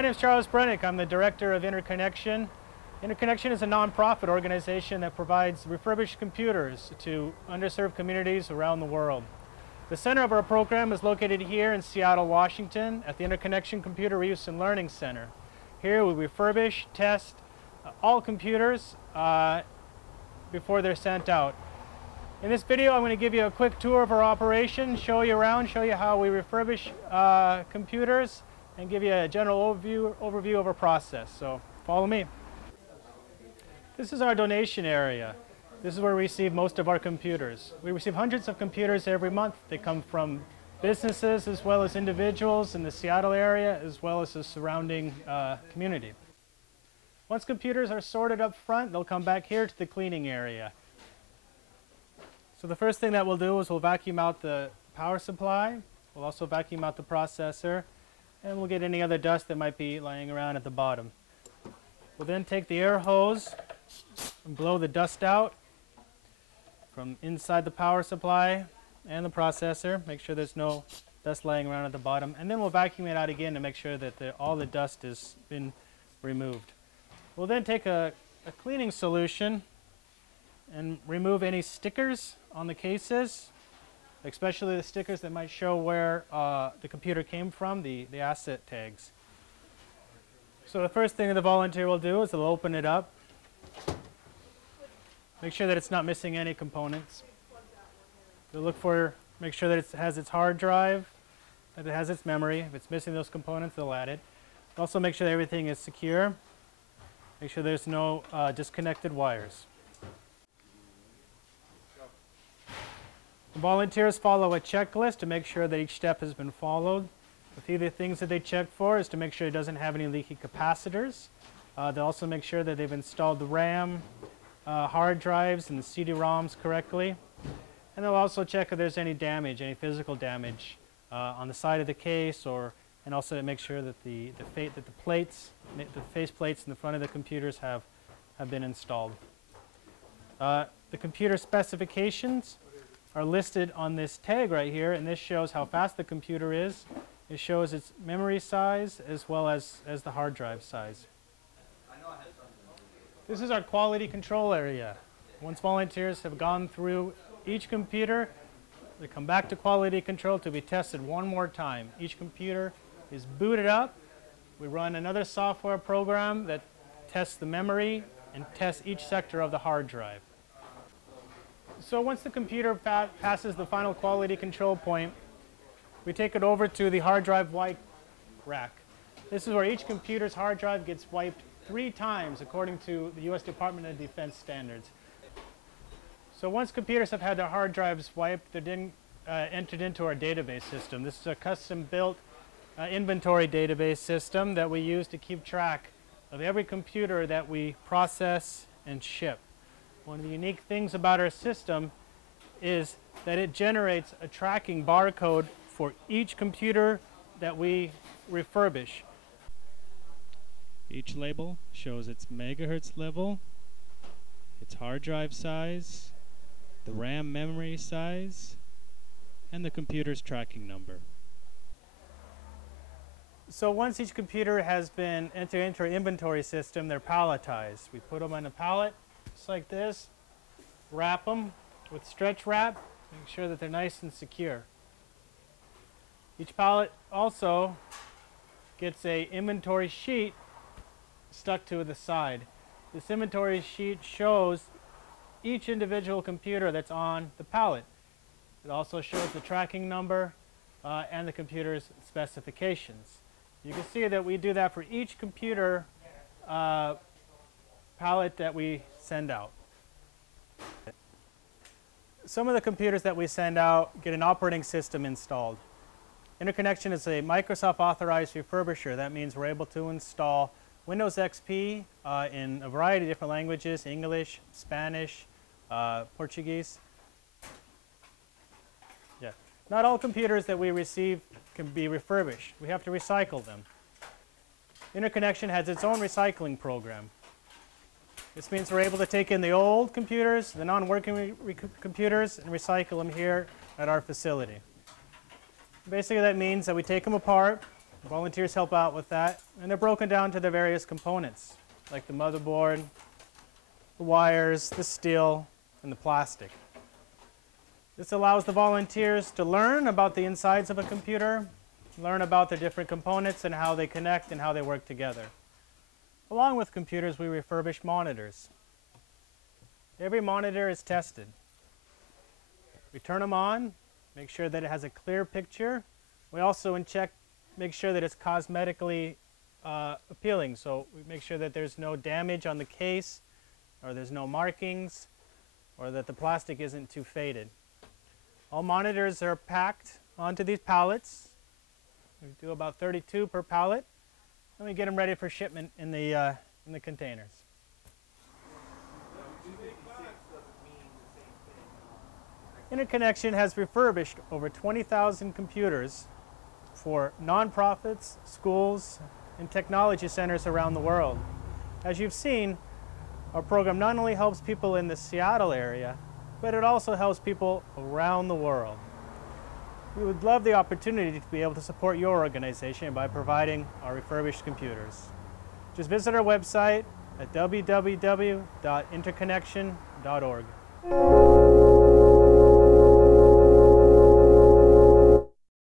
my name is Charles Brennick. I'm the director of InterConnection. InterConnection is a nonprofit organization that provides refurbished computers to underserved communities around the world. The center of our program is located here in Seattle, Washington at the InterConnection Computer Reuse and Learning Center. Here we refurbish, test all computers before they're sent out. In this video I'm going to give you a quick tour of our operation, show you around, show you how we refurbish computers, and give you a general overview of our process. So follow me. This is our donation area. This is where we receive most of our computers. We receive hundreds of computers every month. They come from businesses as well as individuals in the Seattle area as well as the surrounding community. Once computers are sorted up front, they'll come back here to the cleaning area. So the first thing that we'll do is we'll vacuum out the power supply. We'll also vacuum out the processor, and we'll get any other dust that might be lying around at the bottom. We'll then take the air hose and blow the dust out from inside the power supply and the processor. Make sure there's no dust lying around at the bottom, and then we'll vacuum it out again to make sure that all the dust has been removed. We'll then take a cleaning solution and remove any stickers on the cases, especially the stickers that might show where the computer came from, the asset tags. So the first thing the volunteer will do is they'll open it up, make sure that it's not missing any components. They'll make sure that it has its hard drive, that it has its memory. If it's missing those components, they'll add it. Also make sure that everything is secure. Make sure there's no disconnected wires. The volunteers follow a checklist to make sure that each step has been followed. A few of the things that they check for is to make sure it doesn't have any leaky capacitors. They'll also make sure that they've installed the RAM, hard drives, and the CD-ROMs correctly. And they'll also check if there's any damage, any physical damage on the side of the case, and also to make sure that the face plates in the front of the computers have been installed. The computer specifications are listed on this tag right here, and this shows how fast the computer is. It shows its memory size as well as the hard drive size. This is our quality control area. Once volunteers have gone through each computer, they come back to quality control to be tested one more time. Each computer is booted up. We run another software program that tests the memory and tests each sector of the hard drive. So once the computer passes the final quality control point, we take it over to the hard drive wipe rack. This is where each computer's hard drive gets wiped 3 times according to the U.S. Department of Defense standards. So once computers have had their hard drives wiped, they're then entered into our database system. This is a custom-built inventory database system that we use to keep track of every computer that we process and ship. One of the unique things about our system is that it generates a tracking barcode for each computer that we refurbish. Each label shows its megahertz level, its hard drive size, the RAM memory size, and the computer's tracking number. So once each computer has been entered into our inventory system, they're palletized. We put them on a pallet just like this, wrap them with stretch wrap, make sure that they're nice and secure. Each pallet also gets an inventory sheet stuck to the side. This inventory sheet shows each individual computer that's on the pallet. It also shows the tracking number and the computer's specifications. You can see that we do that for each computer pallet that we send out. Some of the computers that we send out get an operating system installed. InterConnection is a Microsoft authorized refurbisher. That means we're able to install Windows XP in a variety of different languages: English, Spanish, Portuguese. Yeah. Not all computers that we receive can be refurbished. We have to recycle them. InterConnection has its own recycling program. This means we're able to take in the old computers, the non-working computers, and recycle them here at our facility. Basically that means that we take them apart, Volunteers help out with that, and they're broken down to the various components, like the motherboard, the wires, the steel, and the plastic. This allows the volunteers to learn about the insides of a computer, learn about the different components and how they connect and how they work together. Along with computers, we refurbish monitors. Every monitor is tested. We turn them on, make sure that it has a clear picture. We also make sure that it's cosmetically appealing. So we make sure that there's no damage on the case, or there's no markings, or that the plastic isn't too faded. All monitors are packed onto these pallets. We do about 32 per pallet, and we get them ready for shipment in the containers. InterConnection has refurbished over 20,000 computers for nonprofits, schools, and technology centers around the world. As you've seen, our program not only helps people in the Seattle area, but it also helps people around the world. We would love the opportunity to be able to support your organization by providing our refurbished computers. Just visit our website at www.interconnection.org.